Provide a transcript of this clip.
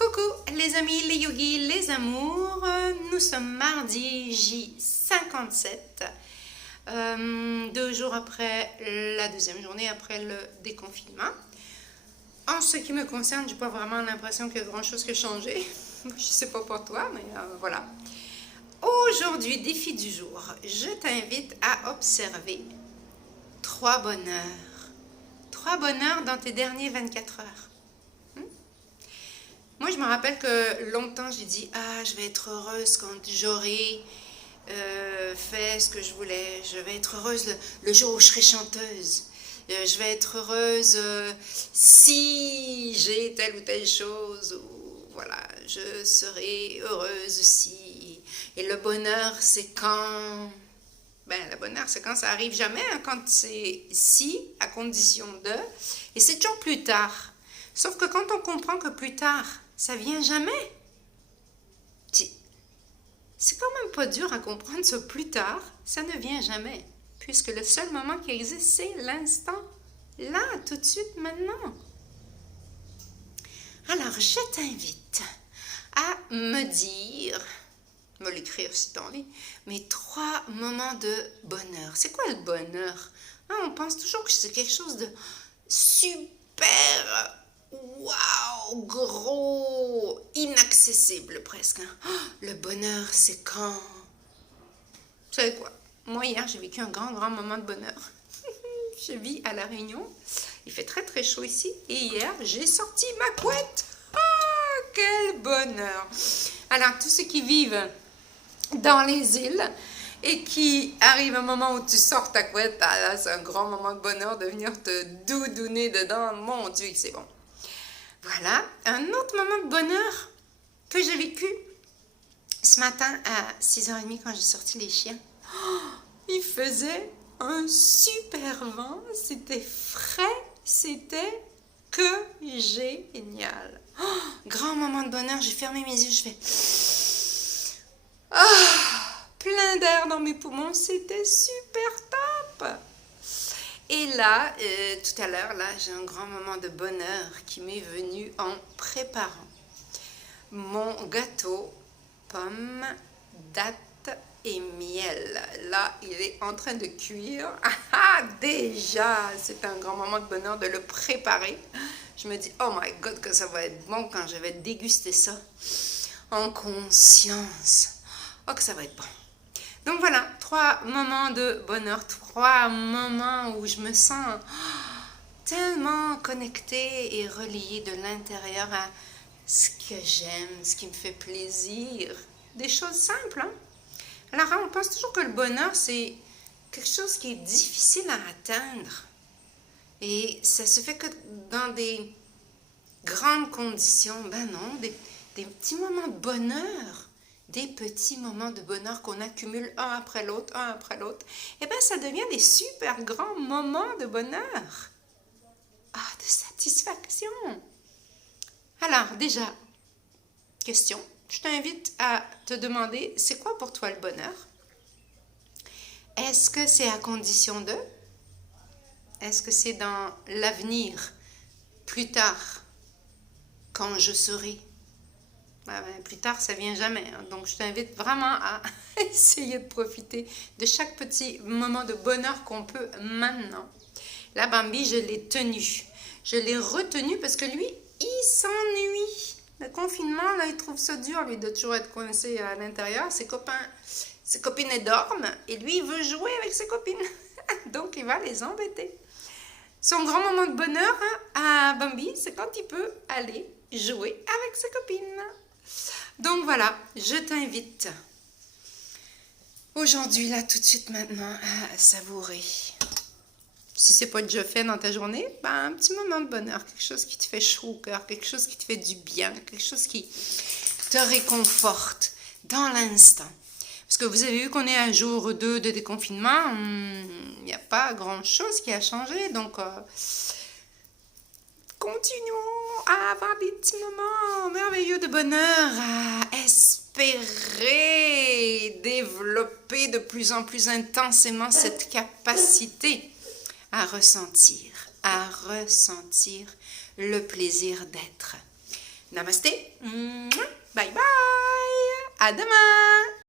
Coucou les amis, les yogis, les amours, nous sommes mardi J57, 2 jours après la deuxième journée après le déconfinement. En ce qui me concerne, je n'ai pas vraiment l'impression qu'il y a grand chose qui a changé. Je ne sais pas pour toi, mais voilà. Aujourd'hui, défi du jour, je t'invite à observer 3 bonheurs. 3 bonheurs dans tes derniers 24 heures. Moi, je me rappelle que longtemps, j'ai dit « Ah, je vais être heureuse quand j'aurai fait ce que je voulais. Je vais être heureuse le jour où je serai chanteuse. Je vais être heureuse si j'ai telle ou telle chose. Ou voilà, je serai heureuse si. » Et le bonheur, c'est quand... Ben, le bonheur, c'est quand ça arrive jamais, hein, quand c'est si, à condition de. Et c'est toujours plus tard. Sauf que quand on comprend que plus tard, ça vient jamais. C'est quand même pas dur à comprendre ça plus tard, ça ne vient jamais. Puisque le seul moment qui existe, c'est l'instant. Là, tout de suite, maintenant. Alors, je t'invite à me dire, me l'écrire si t'as envie, mes 3 moments de bonheur. C'est quoi le bonheur? Hein, on pense toujours que c'est quelque chose de super... Waouh, gros, inaccessible presque. Oh, le bonheur, c'est quand... Vous savez quoi? Moi, hier, j'ai vécu un grand moment de bonheur. Je vis à La Réunion. Il fait très, très chaud ici. Et hier, j'ai sorti ma couette. Ah, quel bonheur! Alors, tous ceux qui vivent dans les îles et qui arrive un moment où tu sors ta couette, ah là, c'est un grand moment de bonheur de venir te doudouner dedans. Mon Dieu, c'est bon. Voilà, un autre moment de bonheur que j'ai vécu ce matin à 6h30 quand j'ai sorti les chiens. Oh, il faisait un super vent, c'était frais, c'était que génial. Oh, grand moment de bonheur, j'ai fermé mes yeux, je fais... plein d'air dans mes poumons, c'était super top. Et là, tout à l'heure, là, j'ai un grand moment de bonheur qui m'est venu en préparant mon gâteau pommes, dattes et miel. Là, il est en train de cuire. Déjà, c'est un grand moment de bonheur de le préparer. Je me dis, oh my God, que ça va être bon quand je vais déguster ça en conscience. Oh, que ça va être bon. Donc voilà, 3 moments de bonheur, 3 moments où je me sens tellement connectée et reliée de l'intérieur à ce que j'aime, ce qui me fait plaisir. Des choses simples, hein? Alors, on pense toujours que le bonheur, c'est quelque chose qui est difficile à atteindre. Et ça se fait que dans des grandes conditions. Ben non, des petits moments de bonheur. Des petits moments de bonheur qu'on accumule un après l'autre, et bien ça devient des super grands moments de bonheur. Ah, de satisfaction. Alors, déjà, question, je t'invite à te demander, c'est quoi pour toi le bonheur? Est-ce que c'est à condition de? Est-ce que c'est dans l'avenir, plus tard, quand je serai? Plus tard, ça vient jamais. Hein. Donc, je t'invite vraiment à essayer de profiter de chaque petit moment de bonheur qu'on peut maintenant. Là, Bambi, je l'ai tenu. Je l'ai retenu parce que lui, il s'ennuie. Le confinement, là, il trouve ça dur, lui, de toujours être coincé à l'intérieur. Ses copines, elles dorment. Et lui, il veut jouer avec ses copines. Donc, il va les embêter. Son grand moment de bonheur à Bambi, c'est quand il peut aller jouer avec ses copines. Donc voilà, je t'invite aujourd'hui, là, tout de suite maintenant, à savourer. Si c'est pas déjà fait dans ta journée, ben, un petit moment de bonheur, quelque chose qui te fait chaud au cœur, quelque chose qui te fait du bien, quelque chose qui te réconforte dans l'instant. Parce que vous avez vu qu'on est à jour 2 de déconfinement, il n'y a pas grand-chose qui a changé, donc continuons à avoir des petits moments merveilleux de bonheur, à espérer développer de plus en plus intensément cette capacité à ressentir le plaisir d'être. Namasté. Bye bye. À demain.